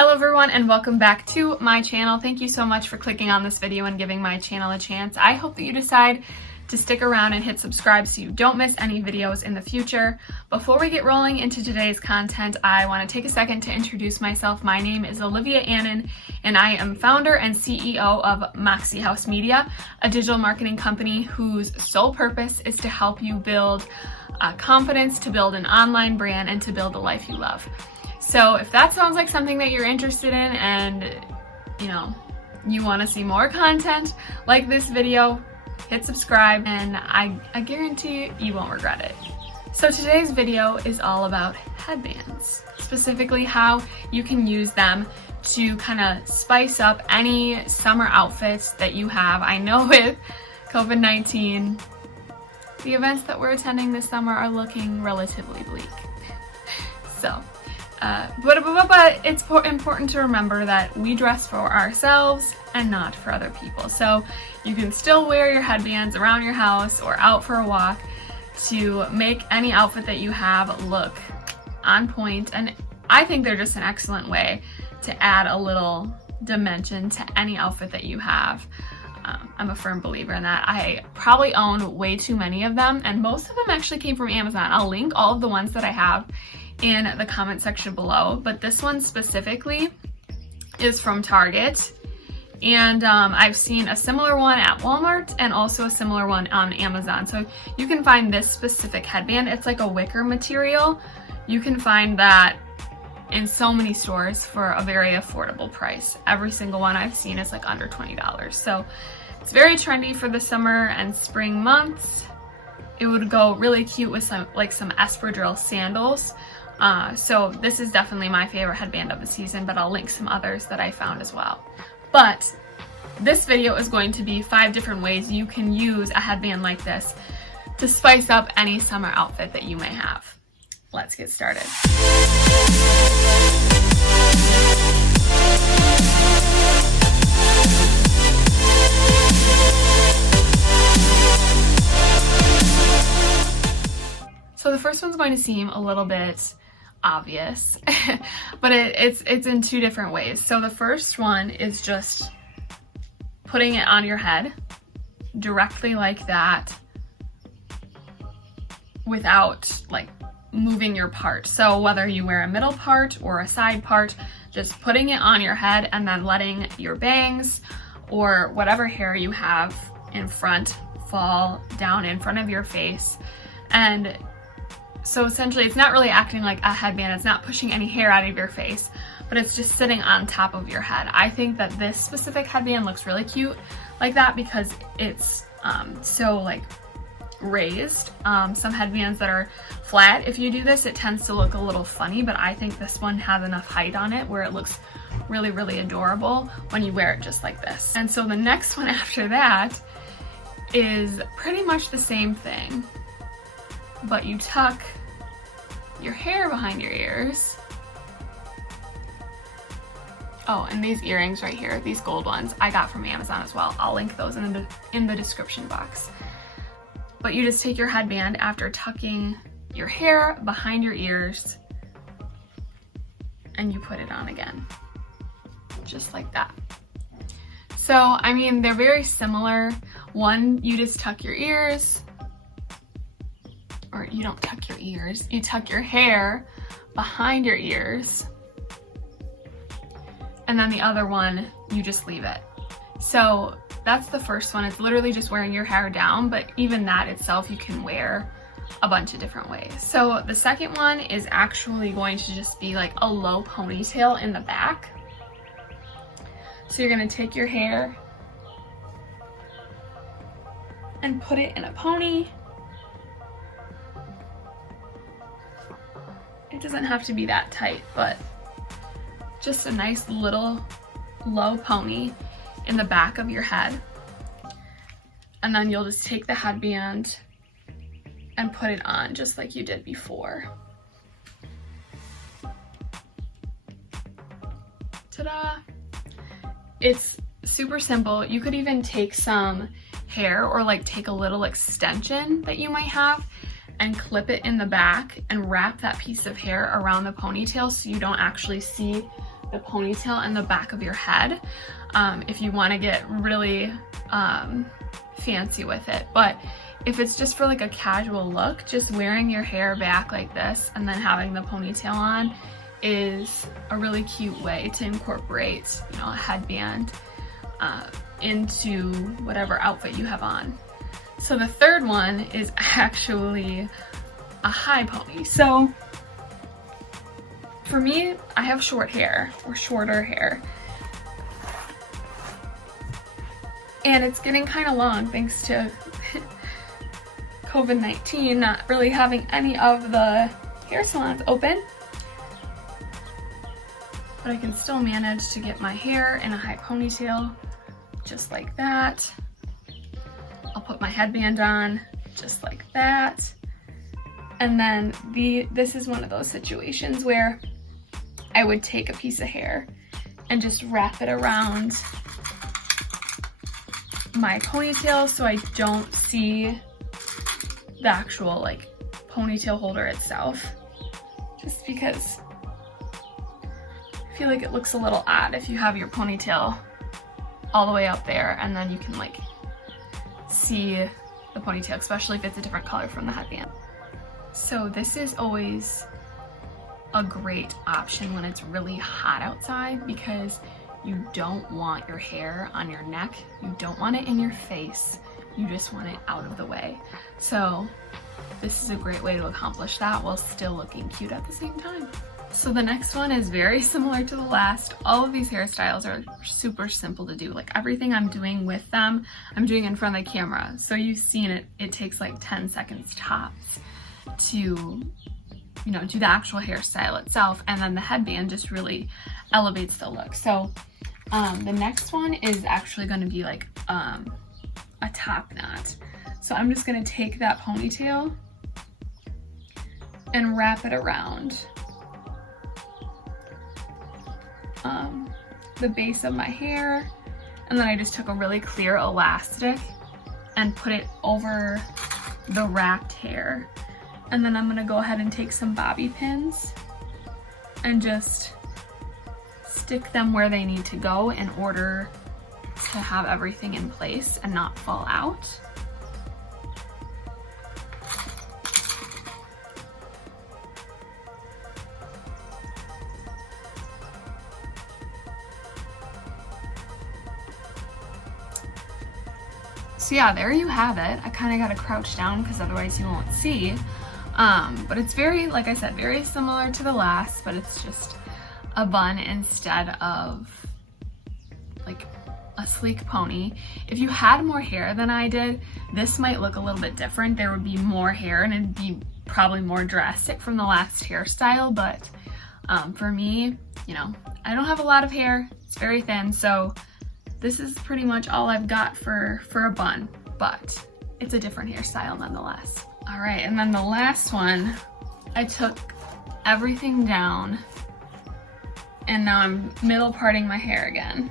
Hello everyone and welcome back to my channel. Thank you so much for clicking on this video and giving my channel a chance. I hope that you decide to stick around and hit subscribe so you don't miss any videos in the future. Before we get rolling into today's content, I want to take a second to introduce myself. My name is Olivia Annan and I am founder and CEO of Moxie House Media, a digital marketing company whose sole purpose is to help you build confidence, to build an online brand, and to build the life you love. So if that sounds like something that you're interested in and you want to see more content like this video, hit subscribe and I guarantee you won't regret it. So today's video is all about headbands, specifically how you can use them to kind of spice up any summer outfits that you have. I know with COVID-19, the events that we're attending this summer are looking relatively bleak. But it's important to remember that we dress for ourselves and not for other people. So you can still wear your headbands around your house or out for a walk to make any outfit that you have look on point. And I think they're just an excellent way to add a little dimension to any outfit that you have. I'm a firm believer in that. I probably own way too many of them, and most of them actually came from Amazon. I'll link all of the ones that I have in the comment section below, but this one specifically is from Target, and I've seen a similar one at Walmart and also a similar one on Amazon. So you can find this specific headband. It's like a wicker material. You can find that in so many stores for a very affordable price. Every single one I've seen is like under $20. So it's very trendy for the summer and spring months. It would go really cute with some espadrille sandals. So this is definitely my favorite headband of the season, but I'll link some others that I found as well. But this video is going to be 5 different ways you can use a headband like this to spice up any summer outfit that you may have. Let's get started. So the first one's going to seem a little bit obvious, but it's in 2 different ways. So the first one is just putting it on your head directly like that without moving your part. So whether you wear a middle part or a side part, just putting it on your head and then letting your bangs or whatever hair you have in front fall down in front of your face. And so essentially it's not really acting like a headband, it's not pushing any hair out of your face, but it's just sitting on top of your head. I think that this specific headband looks really cute like that because it's so raised. Some headbands that are flat, if you do this, it tends to look a little funny, but I think this one has enough height on it where it looks really, really adorable when you wear it just like this. And so the next one after that is pretty much the same thing, but you tuck your hair behind your ears. Oh, and these earrings right here, these gold ones, I got from Amazon as well. I'll link those in the description box. But you just take your headband after tucking your hair behind your ears and you put it on again, just like that. So, I mean, they're very similar. One, you just tuck your ears, or you don't tuck your ears, you tuck your hair behind your ears, and then the other one, you just leave it. So that's the first one. It's literally just wearing your hair down, but even that itself you can wear a bunch of different ways. So the second one is actually going to just be like a low ponytail in the back. So you're gonna take your hair and put it in a pony. It doesn't have to be that tight, but just a nice little low pony in the back of your head. And then you'll just take the headband and put it on just like you did before. Ta-da! It's super simple. You could even take some hair or take a little extension that you might have and clip it in the back and wrap that piece of hair around the ponytail so you don't actually see the ponytail and the back of your head if you want to get really fancy with it. But if it's just for like a casual look, just wearing your hair back like this and then having the ponytail on is a really cute way to incorporate, you know, a headband into whatever outfit you have on. So the third one is actually a high pony. So for me, I have short hair or shorter hair. And it's getting kind of long thanks to COVID-19 not really having any of the hair salons open. But I can still manage to get my hair in a high ponytail, just like that. I'll put my headband on, just like that. And then this is one of those situations where I would take a piece of hair and just wrap it around my ponytail so I don't see the actual like ponytail holder itself, just because I feel like it looks a little odd if you have your ponytail all the way up there and then you can like see the ponytail, especially if it's a different color from the headband. So this is always a great option when it's really hot outside, because you don't want your hair on your neck, you don't want it in your face, you just want it out of the way. So this is a great way to accomplish that while still looking cute at the same time. So the next one is very similar to the last. All of these hairstyles are super simple to do. Like everything I'm doing with them, I'm doing in front of the camera. So you've seen it, it takes like 10 seconds tops to, you know, do the actual hairstyle itself. And then the headband just really elevates the look. So the next one is actually gonna be like a top knot. So I'm just gonna take that ponytail and wrap it around the base of my hair, and then I just took a really clear elastic and put it over the wrapped hair. And then I'm gonna go ahead and take some bobby pins and just stick them where they need to go in order to have everything in place and not fall out. So yeah, there you have it. I kind of got to crouch down because otherwise you won't see. But it's very, like I said, very similar to the last, but it's just a bun instead of like a sleek pony. If you had more hair than I did, this might look a little bit different. There would be more hair and it'd be probably more drastic from the last hairstyle, but for me, you know, I don't have a lot of hair. It's very thin, so this is pretty much all I've got for a bun, but it's a different hairstyle nonetheless. All right, and then the last one, I took everything down and now I'm middle parting my hair again.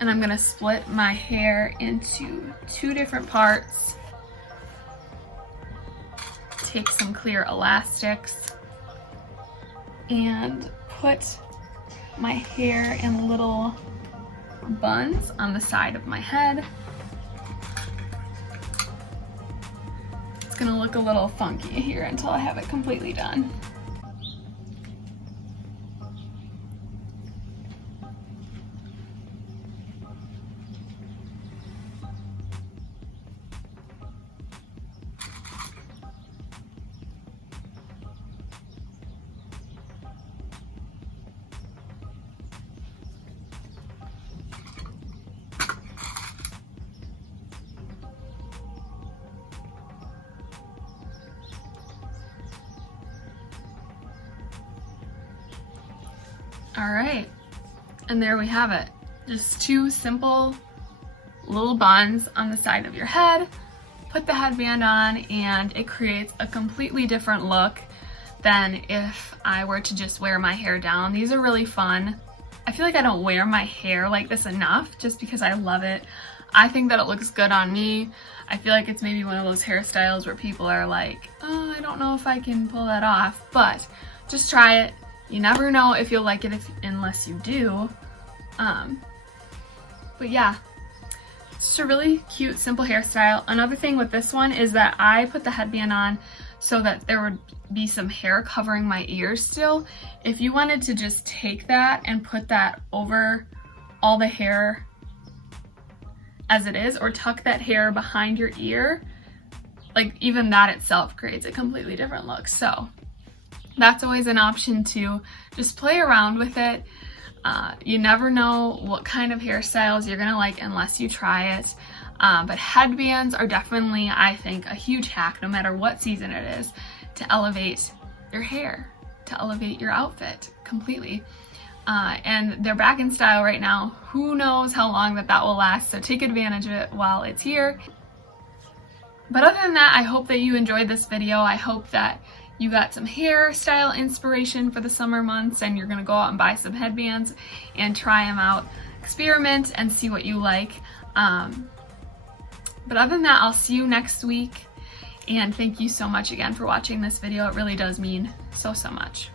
And I'm gonna split my hair into 2 different parts. Take some clear elastics and put my hair in little buns on the side of my head. It's gonna look a little funky here until I have it completely done. All right, and there we have it. Just 2 simple little buns on the side of your head. Put the headband on and it creates a completely different look than if I were to just wear my hair down. These are really fun. I feel like I don't wear my hair like this enough just because I love it. I think that it looks good on me. I feel like it's maybe one of those hairstyles where people are like, oh, I don't know if I can pull that off, but just try it. You never know if you'll like it unless you do. But yeah, it's just a really cute, simple hairstyle. Another thing with this one is that I put the headband on so that there would be some hair covering my ears still. If you wanted to just take that and put that over all the hair as it is, or tuck that hair behind your ear, like even that itself creates a completely different look. So that's always an option to just play around with it. You never know what kind of hairstyles you're gonna like unless you try it. But headbands are definitely, I think, a huge hack, no matter what season it is, to elevate your hair, to elevate your outfit completely. And they're back in style right now. Who knows how long that will last, so take advantage of it while it's here. But other than that, I hope that you enjoyed this video. I hope that you got some hairstyle inspiration for the summer months and you're gonna go out and buy some headbands and try them out, experiment and see what you like. But other than that, I'll see you next week, and thank you so much again for watching this video. It really does mean so much.